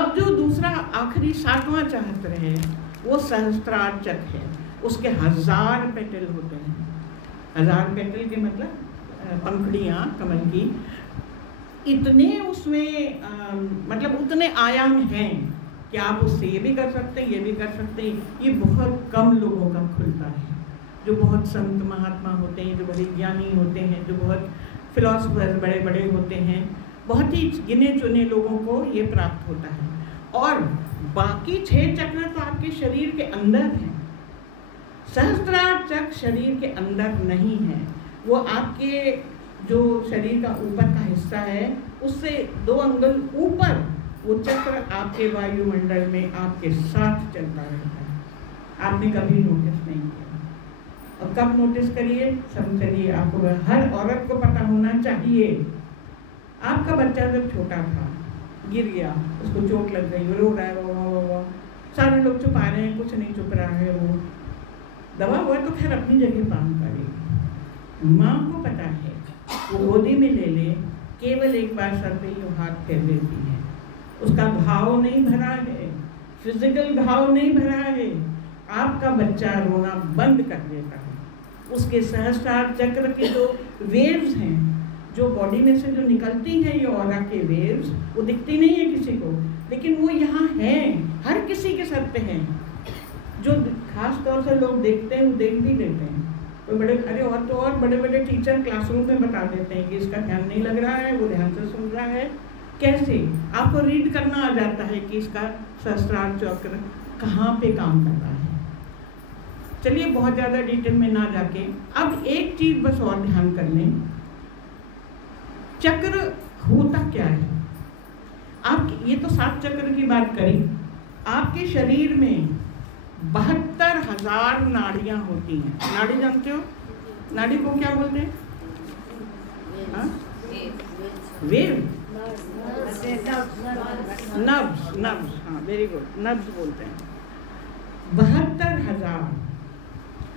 अब जो दूसरा आखिरी 7वां चक्र है वो सहस्त्रार चक्र है। उसके 1000 पेटल होते हैं। 1000 पेटल के मतलब पंखुड़ियाँ कमल की, इतने उसमें मतलब उतने आयाम हैं कि आप उससे ये भी कर सकते हैं, ये भी कर सकते हैं। ये बहुत कम लोगों का खुलता है। जो बहुत संत महात्मा होते हैं, जो बड़े ज्ञानी होते हैं, जो बहुत फिलोसफर बड़े बड़े होते हैं, बहुत ही गिने चुने लोगों को ये प्राप्त होता है। और बाकी 6 चक्र तो आपके शरीर के अंदर हैं। सहस्त्रार चक्र शरीर के अंदर नहीं है, वो आपके जो शरीर का ऊपर का हिस्सा है उससे 2 अंगुल ऊपर वो चक्र आपके वायुमंडल में आपके साथ चलता रहता है। आपने कभी नोटिस नहीं किया। और कब नोटिस करिए, समझिए, आपको हर औरत को पता होना चाहिए। आपका बच्चा जब छोटा था, गिर गया, उसको चोट लग गई, रो रहा है, वो सारे लोग छुपा रहे हैं, कुछ नहीं छुप रहा है, वो दवा हुआ तो खैर अपनी जगह काम करेगी। माँ को पता है, वो गोदी में ले ले, केवल एक बार सर पे यूँ हाथ फेर देती है। उसका घाव नहीं भरा है, फिजिकल घाव नहीं भरा है, आपका बच्चा रोना बंद कर देता है। उसके सहस्त्रार चक्र के जो वेव्स हैं, जो बॉडी में से जो निकलती हैं, ये ऑरा के वेव्स, वो दिखती नहीं है किसी को, लेकिन वो यहाँ हैं, हर किसी के सर पे हैं। जो खास तौर से लोग देखते हैं वो देख भी लेते हैं। तो बड़े और बड़े बड़े टीचर क्लासरूम में बता देते हैं कि इसका ध्यान नहीं लग रहा है, वो ध्यान से सुन रहा है। कैसे आपको रीड करना आ जाता है कि इसका सहस्त्रार चक्र कहाँ पे काम कर रहा है। चलिए बहुत ज़्यादा डिटेल में ना जाके अब एक चीज़ बस और ध्यान कर लें, चक्र होता क्या है। आप ये तो 7 चक्र की बात करी, आपके शरीर में 72,000 नाड़ियाँ होती हैं। नाड़ी जानते हो? नाड़ी को क्या बोलते हैं? वेव, नब्ज, हाँ वेरी गुड, नब्ज बोलते हैं। 72,000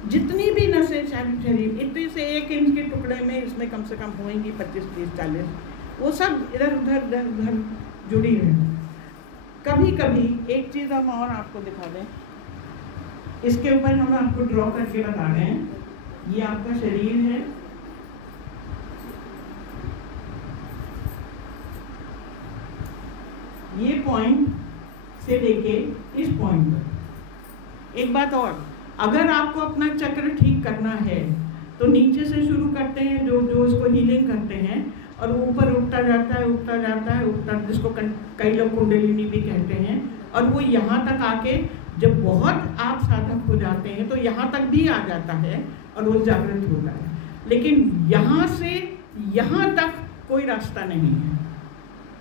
जितनी भी नसें शरीर, इतने से 1 इंच के टुकड़े में इसमें कम से कम होंगी 25, 30, 40, वो सब इधर उधर जुड़ी है। कभी कभी एक चीज़ हम और आपको दिखा दें, इसके ऊपर हम आपको ड्रॉ करके बता रहे हैं। ये आपका शरीर है, ये पॉइंट से लेके इस पॉइंट पर। एक बात और, अगर आपको अपना चक्र ठीक करना है तो नीचे से शुरू करते हैं, जो इसको हीलिंग करते हैं, और वो ऊपर उठता जाता है, जिसको कई लोग कुंडलिनी भी कहते हैं। और वो यहाँ तक आके जब बहुत आप साधक हो जाते हैं तो यहाँ तक भी आ जाता है और वो जागृत होता है। लेकिन यहाँ से यहाँ तक कोई रास्ता नहीं है।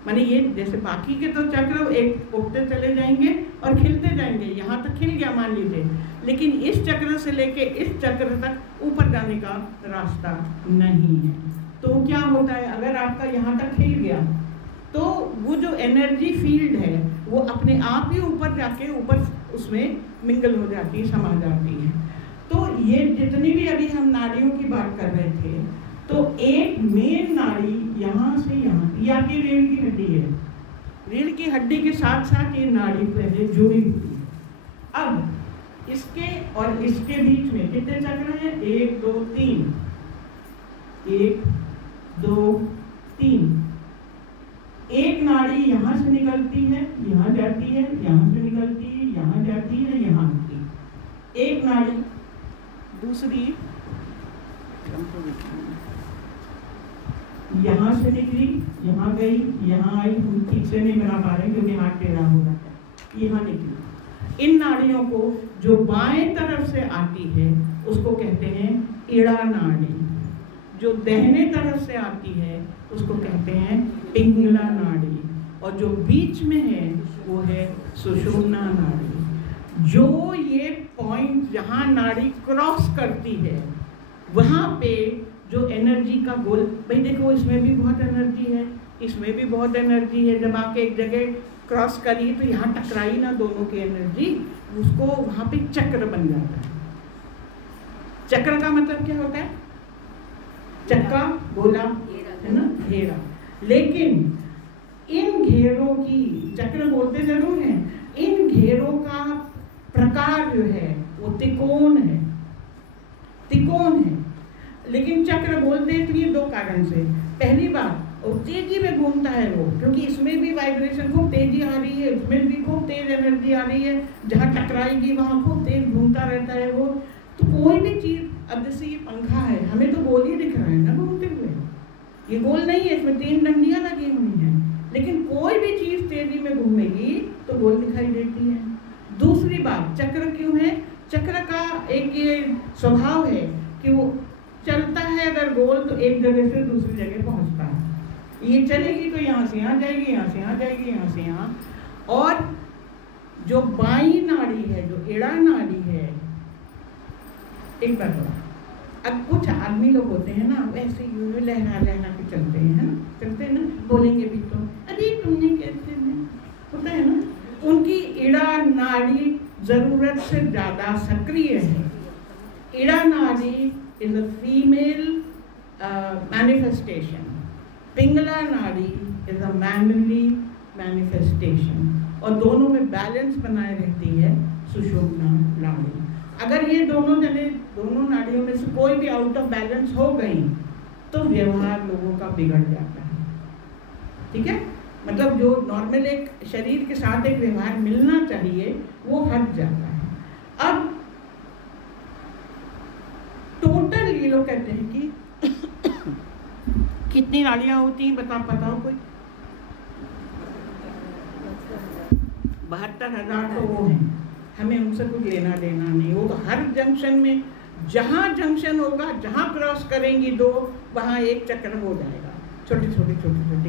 माने ये जैसे बाकी के तो चक्र एक उठते चले जाएंगे और खिलते जाएंगे, यहाँ तक खिल गया मान लीजिए, लेकिन इस चक्र से लेके इस चक्र तक ऊपर जाने का रास्ता नहीं है। तो क्या होता है, अगर आपका यहाँ तक खिल गया तो वो जो एनर्जी फील्ड है वो अपने आप ही ऊपर जाके ऊपर उसमें मिंगल हो जाती है, समा जाती है। तो ये जितनी भी अभी हम नाड़ियों की बात कर रहे थे, तो एक मेन नाड़ी यहाँ से यहाँ, ये आपकी रीढ़ की हड्डी है, रीढ़ की हड्डी के साथ साथ ये नाड़ी पहले जुड़ी हुई है। अब इसके और इसके बीच में कितने चक्र हैं? 1 2 3, 1 2 3। एक नाड़ी यहाँ से निकलती है, यहाँ जाती है, यहाँ से निकलती है, यहाँ जाती है, यहाँ आती है। एक नाड़ी, दूसरी यहाँ से निकली, यहाँ गई, यहाँ आई, हम ठीक से नहीं बना पा रहे क्योंकि हाथ टेढ़ा हो रहा है, यहाँ निकली। इन नाड़ियों को जो बाएं तरफ से आती है उसको कहते हैं इड़ा नाड़ी, जो दाहिने तरफ से आती है उसको कहते हैं पिंगला नाड़ी, और जो बीच में है वो है सुषुम्ना नाड़ी। जो ये पॉइंट जहाँ नाड़ी क्रॉस करती है वहाँ पे जो एनर्जी का गोल, भाई देखो इसमें भी बहुत एनर्जी है, इसमें भी बहुत एनर्जी है। जब आके एक जगह क्रॉस करी तो यहाँ टकराई ना दोनों की एनर्जी, उसको वहाँ पे चक्र बन जाता है। चक्र का मतलब क्या होता है? चक्का, गोला, है ना, घेरा। लेकिन इन घेरों की, चक्र बोलते जरूर हैं, इन घेरों का प्रकार जो है वो त्रिकोण है, त्रिकोण है। लेकिन चक्र बोलते हैं तो ये 2 कारण से। पहली बात, और तेजी में घूमता है वो, क्योंकि इसमें भी वाइब्रेशन खूब तेजी आ रही है, इसमें भी खूब तेज एनर्जी आ रही है, जहाँ टकराएगी वहाँ खूब तेज घूमता रहता है वो। तो कोई भी चीज़, अब जैसे ये पंखा है, हमें तो गोल ही दिख रहा है ना घूमते हुए, ये गोल नहीं है, इसमें 3 डंडियाँ लगी हुई हैं, लेकिन कोई भी चीज़ तेजी में घूमेगी तो गोल दिखाई देती है। दूसरी बात, चक्र क्यों है? चक्र का एक ये स्वभाव है कि वो चलता है अगर गोल तो एक जगह से दूसरी जगह पहुंचता है। ये चलेगी तो यहाँ से यहाँ जाएगी, यहाँ से यहाँ जाएगी, यहाँ से यहाँ। और जो बाई नाड़ी है, जो एड़ा नाड़ी है, एक बार अब कुछ आदमी लोग होते हैं ना, वैसे यूँ लहरा लहरा के चलते हैं, है ना, चलते हैं ना, बोलेंगे भी तो अरे तुमने कैसे होता है ना, उनकी एड़ा नाड़ी जरूरत से ज़्यादा सक्रिय है। एड़ा नाड़ी is a female manifestation. Pingala नाड़ी is a manly manifestation. और दोनों में बैलेंस बनाए रहती है सुषुम्ना नाड़ी। अगर ये दोनों नाड़ियों में से कोई भी आउट ऑफ बैलेंस हो गई तो व्यवहार लोगों का बिगड़ जाता है। ठीक है, मतलब जो नॉर्मल एक शरीर के साथ एक व्यवहार मिलना चाहिए वो हट जाता है। अब टोटल ये लोग कहते हैं कि कितनी नाड़ियाँ होती हैं, बताओ कोई? 72,000 तो वो हैं, हमें उनसे कुछ लेना देना नहीं। वो तो हर जंक्शन में, जहाँ जंक्शन होगा, जहाँ क्रॉस करेंगी 2, वहाँ एक चक्र हो जाएगा। छोटे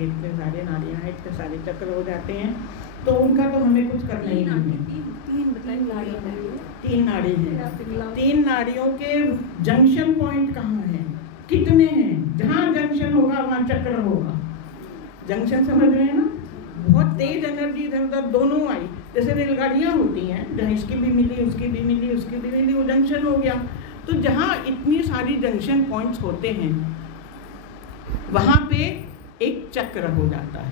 इतने सारे नाड़ियाँ हैं, इतने सारे चक्र हो जाते हैं, तो उनका तो हमें कुछ करना ही नहीं है। 3 नाड़ी हैं। 3 नाड़ियों के जंक्शन पॉइंट कहाँ हैं, कितने हैं? जहाँ जंक्शन होगा वहाँ चक्र होगा। जंक्शन समझ रहे हैं ना? बहुत तेज एनर्जी इधर उधर दोनों आई, जैसे रेलगाड़ियाँ होती हैं, जहाँ इसकी भी मिली, उसकी भी मिली, उसकी भी मिली, वो जंक्शन हो गया। तो जहाँ इतनी सारी जंक्शन पॉइंट्स होते हैं वहाँ पे एक चक्र हो जाता है।